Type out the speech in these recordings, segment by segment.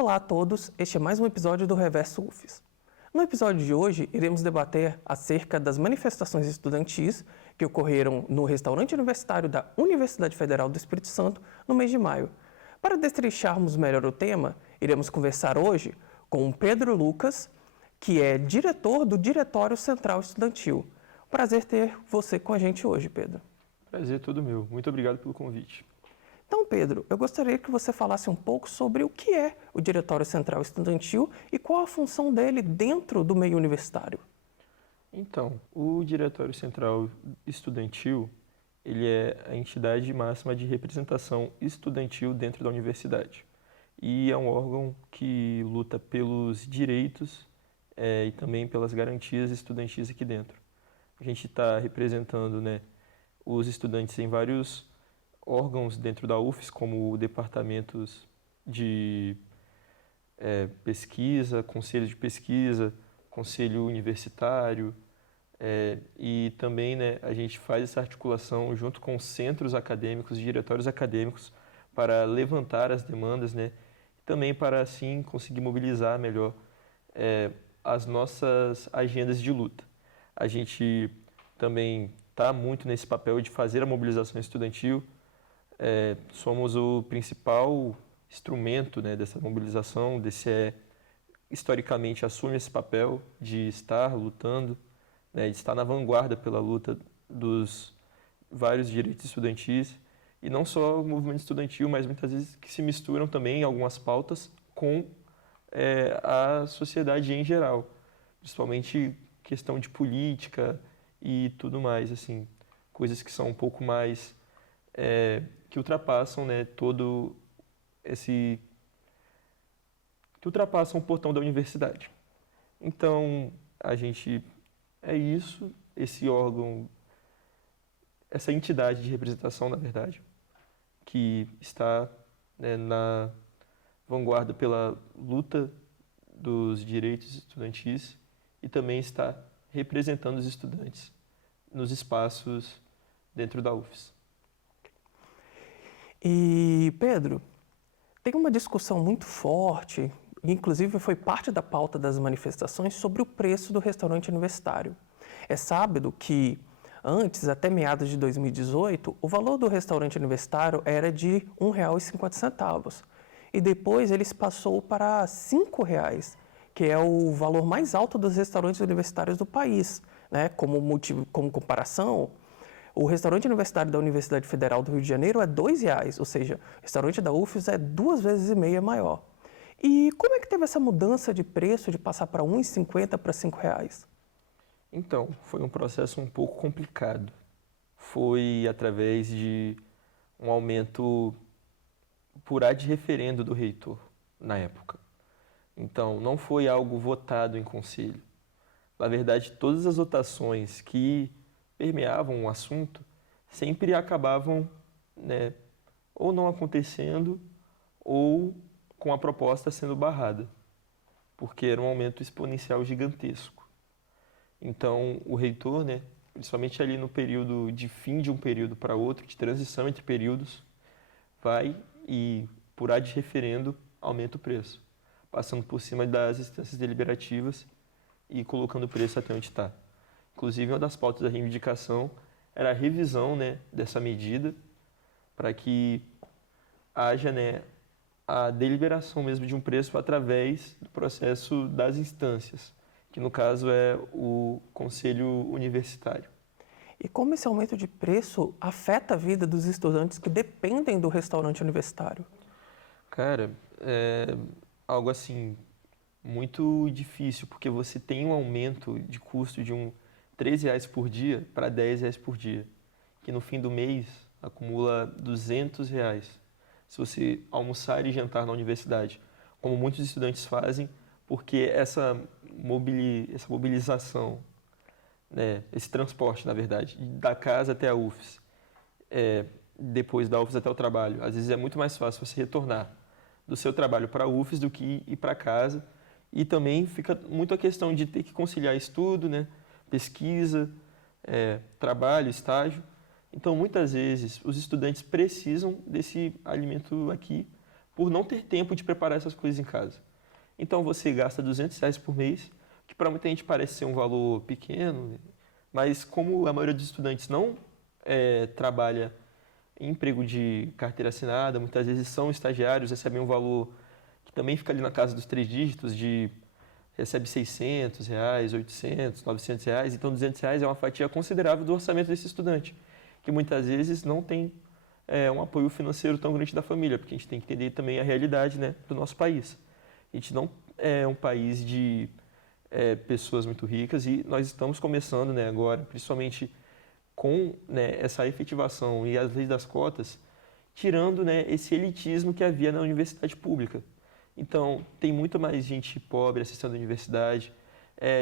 Olá a todos, este é mais um episódio do Reverso UFES. No episódio de hoje, iremos debater acerca das manifestações estudantis que ocorreram no restaurante universitário da Universidade Federal do Espírito Santo no mês de maio. Para destrincharmos melhor o tema, iremos conversar hoje com o Pedro Lucas, que é diretor do Diretório Central Estudantil. Prazer ter você com a gente hoje, Pedro. Prazer todo meu. Muito obrigado pelo convite. Então, Pedro, eu gostaria que você falasse um pouco sobre o que é o Diretório Central Estudantil e qual a função dele dentro do meio universitário. Então, o Diretório Central Estudantil, ele é a entidade máxima de representação estudantil dentro da universidade. E é um órgão que luta pelos direitos e também pelas garantias estudantis aqui dentro. A gente está representando, os estudantes em vários órgãos dentro da UFES, como departamentos de pesquisa, conselho de pesquisa, conselho universitário, e também a gente faz essa articulação junto com centros acadêmicos, diretórios acadêmicos, para levantar as demandas, e também para, assim, conseguir mobilizar melhor as nossas agendas de luta. A gente também está muito nesse papel de fazer a mobilização estudantil. Somos o principal instrumento dessa mobilização, historicamente assume esse papel de estar lutando, de estar na vanguarda pela luta dos vários direitos estudantis, e não só o movimento estudantil, mas muitas vezes que se misturam também algumas pautas com a sociedade em geral, principalmente questão de política e tudo mais, assim, coisas que são um pouco mais que ultrapassam todo esse que ultrapassam o portão da universidade. Então, a gente isso, esse órgão, essa entidade de representação, na verdade, que está na vanguarda pela luta dos direitos estudantis e também está representando os estudantes nos espaços dentro da UFES. E, Pedro, tem uma discussão muito forte, inclusive foi parte da pauta das manifestações, sobre o preço do restaurante universitário. É sábado que, antes, até meados de 2018, o valor do restaurante universitário era de R$ 1,50. E depois ele passou para R$ 5,00, que é o valor mais alto dos restaurantes universitários do país. Como comparação, o restaurante universitário da Universidade Federal do Rio de Janeiro é R$ 2,00, ou seja, o restaurante da UFES é 2,5 vezes maior. E como é que teve essa mudança de preço de passar para R$ 1,50 para R$ 5,00? Então, foi um processo um pouco complicado. Foi através de um aumento por ad referendo do reitor, na época. Então, não foi algo votado em conselho. Na verdade, todas as votações que permeavam o assunto sempre acabavam ou não acontecendo ou com a proposta sendo barrada, porque era um aumento exponencial gigantesco. Então, o reitor, principalmente ali no período de fim de um período para outro, de transição entre períodos, vai e, por ad referendo, aumenta o preço, passando por cima das instâncias deliberativas e colocando o preço até onde está. Inclusive, uma das pautas da reivindicação era a revisão dessa medida para que haja a deliberação mesmo de um preço através do processo das instâncias, que no caso é o Conselho Universitário. E como esse aumento de preço afeta a vida dos estudantes que dependem do restaurante universitário? Cara, é algo assim muito difícil, porque você tem um aumento de custo de R$ 13,00 por dia para R$ 10,00 por dia, que no fim do mês acumula R$ 200,00. Se você almoçar e jantar na universidade, como muitos estudantes fazem, porque essa mobilização, esse transporte, na verdade, da casa até a UFES, depois da UFES até o trabalho, às vezes é muito mais fácil você retornar do seu trabalho para a UFES do que ir para casa. E também fica muito a questão de ter que conciliar estudo, pesquisa, trabalho, estágio. Então, muitas vezes, os estudantes precisam desse alimento aqui, por não ter tempo de preparar essas coisas em casa. Então você gasta R$ 200 por mês, que para muita gente parece ser um valor pequeno, mas como a maioria dos estudantes não trabalha em emprego de carteira assinada, muitas vezes são estagiários, recebem um valor que também fica ali na casa dos 3 dígitos, recebe R$ 600, 800, R$ 900, então R$ 200 é uma fatia considerável do orçamento desse estudante, que muitas vezes não tem um apoio financeiro tão grande da família, porque a gente tem que entender também a realidade, né, do nosso país. A gente não é um país de pessoas muito ricas e nós estamos começando, né, agora, principalmente com, né, essa efetivação e as leis das cotas, tirando, né, esse elitismo que havia na universidade pública. Então, tem muito mais gente pobre acessando a universidade,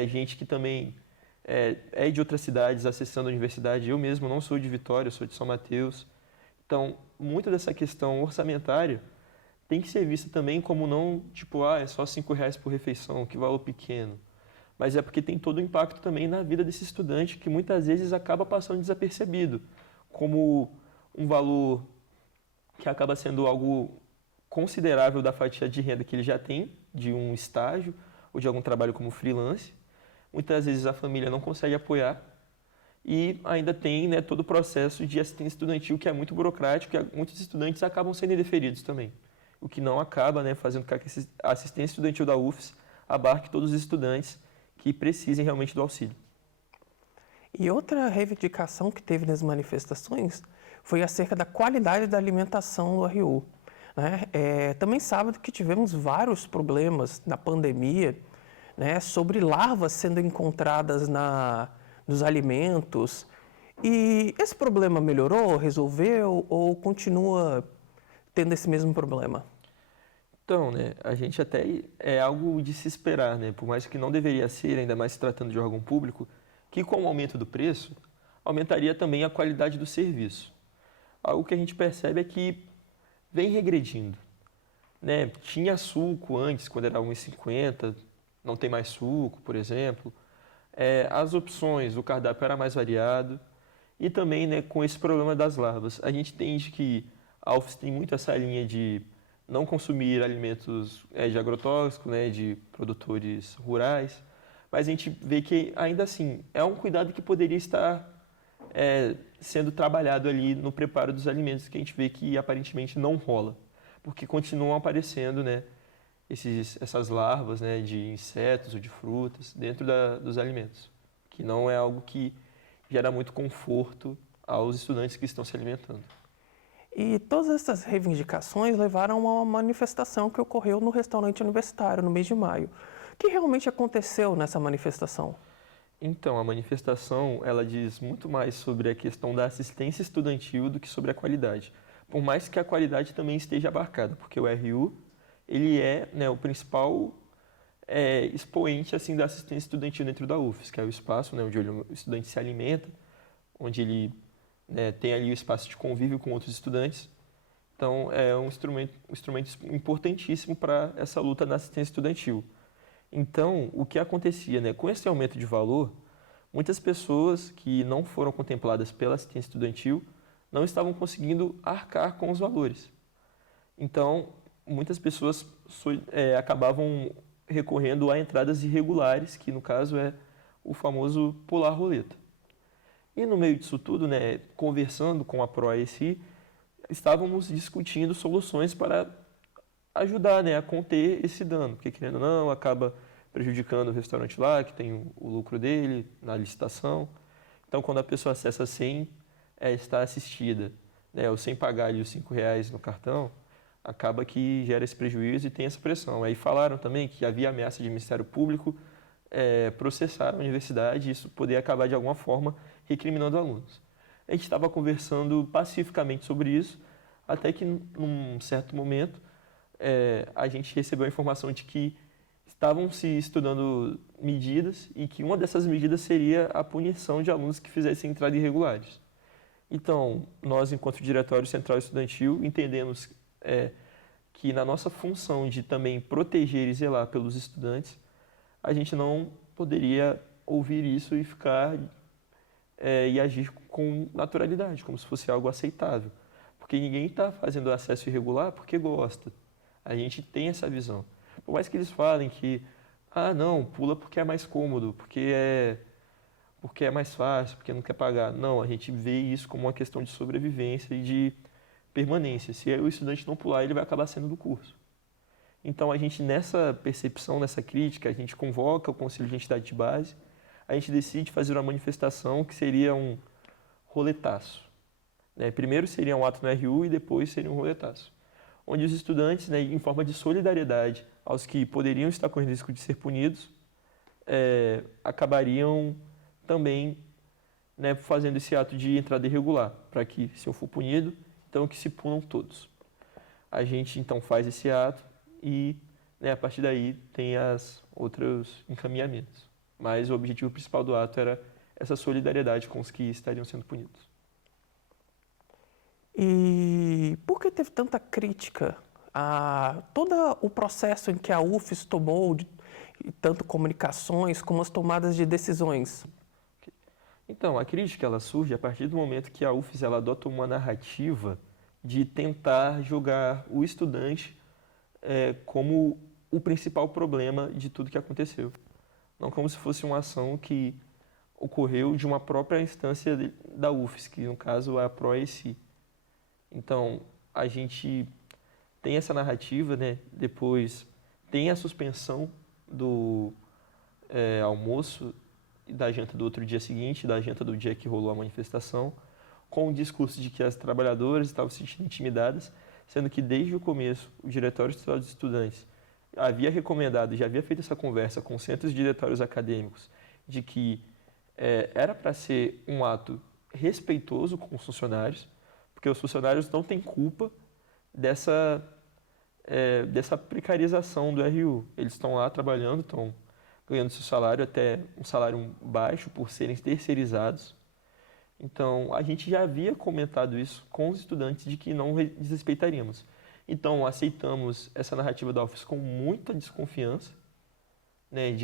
gente que também é de outras cidades acessando a universidade. Eu mesmo não sou de Vitória, eu sou de São Mateus. Então, muito dessa questão orçamentária tem que ser vista também como não, tipo, é só R$ 5 por refeição, que valor pequeno. Mas é porque tem todo o impacto também na vida desse estudante, que muitas vezes acaba passando desapercebido, como um valor que acaba sendo algo considerável da fatia de renda que ele já tem, de um estágio ou de algum trabalho como freelance. Muitas vezes a família não consegue apoiar e ainda tem, né, todo o processo de assistência estudantil que é muito burocrático e muitos estudantes acabam sendo indeferidos também, o que não acaba, né, fazendo com que a assistência estudantil da UFES abarque todos os estudantes que precisem realmente do auxílio. E outra reivindicação que teve nas manifestações foi acerca da qualidade da alimentação do RU. Né? Também sabe que tivemos vários problemas na pandemia, né, sobre larvas sendo encontradas nos alimentos. E esse problema melhorou, resolveu ou continua tendo esse mesmo problema? Então, né, a gente até é algo de se esperar, né, por mais que não deveria ser, ainda mais se tratando de órgão público, que com o aumento do preço, aumentaria também a qualidade do serviço. Algo que a gente percebe é que vem regredindo, né? Tinha suco antes, quando era R$ 1,50, não tem mais suco, por exemplo. As opções, o cardápio era mais variado. E também, né, com esse problema das larvas. A gente entende que a UFES tem muito essa linha de não consumir alimentos de agrotóxico, né, de produtores rurais, mas a gente vê que, ainda assim, é um cuidado que poderia estar sendo trabalhado ali no preparo dos alimentos, que a gente vê que aparentemente não rola, porque continuam aparecendo, né, essas larvas, né, de insetos ou de frutas dentro dos alimentos, que não é algo que gera muito conforto aos estudantes que estão se alimentando. E todas essas reivindicações levaram a uma manifestação que ocorreu no restaurante universitário no mês de maio. O que realmente aconteceu nessa manifestação? Então, a manifestação, ela diz muito mais sobre a questão da assistência estudantil do que sobre a qualidade. Por mais que a qualidade também esteja abarcada, porque o RU, ele é, né, o principal expoente assim, da assistência estudantil dentro da UFES, que é o espaço, né, onde o estudante se alimenta, onde ele, né, tem ali o espaço de convívio com outros estudantes. Então, é um instrumento importantíssimo para essa luta na assistência estudantil. Então, o que acontecia, né, com esse aumento de valor, muitas pessoas que não foram contempladas pela assistência estudantil não estavam conseguindo arcar com os valores. Então, muitas pessoas acabavam recorrendo a entradas irregulares, que no caso é o famoso pular roleta. E no meio disso tudo, né, conversando com a ProAESI, estávamos discutindo soluções para ajudar, né, a conter esse dano, porque querendo ou não, acaba prejudicando o restaurante lá, que tem o lucro dele na licitação. Então, quando a pessoa acessa sem estar assistida, né, ou sem pagar ali os R$ 5 no cartão, acaba que gera esse prejuízo e tem essa pressão. Aí falaram também que havia ameaça de Ministério Público processar a universidade e isso poder acabar de alguma forma recriminando alunos. A gente estava conversando pacificamente sobre isso, até que num certo momento a gente recebeu a informação de que estavam se estudando medidas e que uma dessas medidas seria a punição de alunos que fizessem entrada irregulares. Então, nós, enquanto Diretório Central Estudantil, entendemos que na nossa função de também proteger e zelar pelos estudantes, a gente não poderia ouvir isso e ficar e agir com naturalidade, como se fosse algo aceitável. Porque ninguém está fazendo acesso irregular porque gosta. A gente tem essa visão. Por mais que eles falem que, não, pula porque é mais cômodo, porque é mais fácil, porque não quer pagar. Não, a gente vê isso como uma questão de sobrevivência e de permanência. Se o estudante não pular, ele vai acabar saindo do curso. Então, a gente, nessa percepção, nessa crítica, a gente convoca o Conselho de Entidade de Base, a gente decide fazer uma manifestação que seria um roletaço. Né? Primeiro seria um ato no RU e depois seria um roletaço. Onde os estudantes, né, em forma de solidariedade aos que poderiam estar correndo risco de ser punidos, acabariam também, né, fazendo esse ato de entrada irregular, para que, se eu for punido, então que se punam todos. A gente, então, faz esse ato e, né, a partir daí, tem as outros encaminhamentos. Mas o objetivo principal do ato era essa solidariedade com os que estariam sendo punidos. E por que teve tanta crítica a todo o processo em que a UFES tomou, tanto comunicações como as tomadas de decisões? Então, a crítica ela surge a partir do momento que a UFES ela adota uma narrativa de tentar jogar o estudante como o principal problema de tudo que aconteceu. Não como se fosse uma ação que ocorreu de uma própria instância da UFES, que no caso é a PROECI. Então, a gente tem essa narrativa, né? Depois tem a suspensão do almoço e da janta do outro dia seguinte, da janta do dia que rolou a manifestação, com o discurso de que as trabalhadoras estavam se sentindo intimidadas, sendo que desde o começo o Diretório Estadual dos Estudantes havia recomendado, já havia feito essa conversa com centros diretórios acadêmicos, de que era para ser um ato respeitoso com os funcionários, porque os funcionários não têm culpa dessa precarização do RU. Eles estão lá trabalhando, estão ganhando seu salário, até um salário baixo por serem terceirizados. Então, a gente já havia comentado isso com os estudantes de que não desrespeitaríamos. Então, aceitamos essa narrativa da UFES com muita desconfiança, né,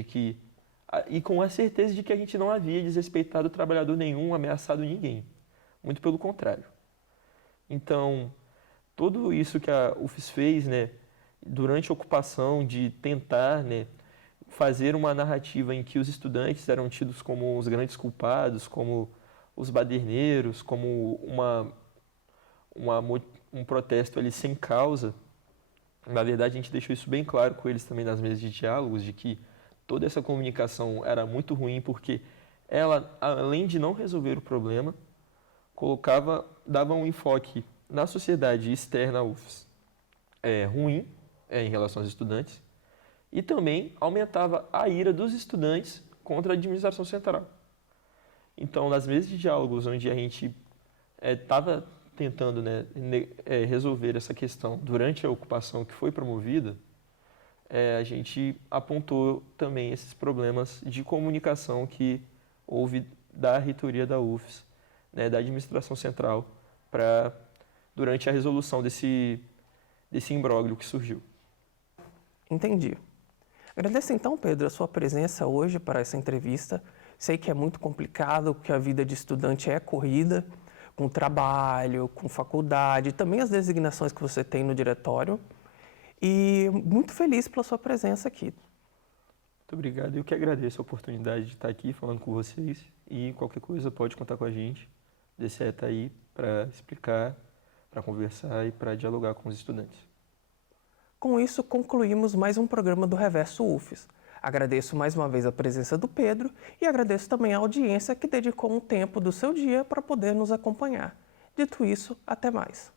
e com a certeza de que a gente não havia desrespeitado trabalhador nenhum, ameaçado ninguém. Muito pelo contrário. Então, tudo isso que a UFES fez, né, durante a ocupação, de tentar, né, fazer uma narrativa em que os estudantes eram tidos como os grandes culpados, como os baderneiros, como um protesto ali sem causa. Na verdade, a gente deixou isso bem claro com eles também nas mesas de diálogos, de que toda essa comunicação era muito ruim, porque ela, além de não resolver o problema, dava um enfoque na sociedade externa à UFES ruim em relação aos estudantes, e também aumentava a ira dos estudantes contra a administração central. Então, nas mesas de diálogos onde a gente estava tentando, né, resolver essa questão durante a ocupação que foi promovida, a gente apontou também esses problemas de comunicação que houve da reitoria da UFES, né, da administração central, durante a resolução desse imbróglio que surgiu. Entendi. Agradeço então, Pedro, a sua presença hoje para essa entrevista. Sei que é muito complicado, porque a vida de estudante é corrida, com trabalho, com faculdade, também as designações que você tem no diretório. E muito feliz pela sua presença aqui. Muito obrigado. Eu que agradeço a oportunidade de estar aqui falando com vocês. E qualquer coisa pode contar com a gente. O DCE está aí para explicar, para conversar e para dialogar com os estudantes. Com isso, concluímos mais um programa do Reverso UFES. Agradeço mais uma vez a presença do Pedro e agradeço também a audiência que dedicou um tempo do seu dia para poder nos acompanhar. Dito isso, até mais.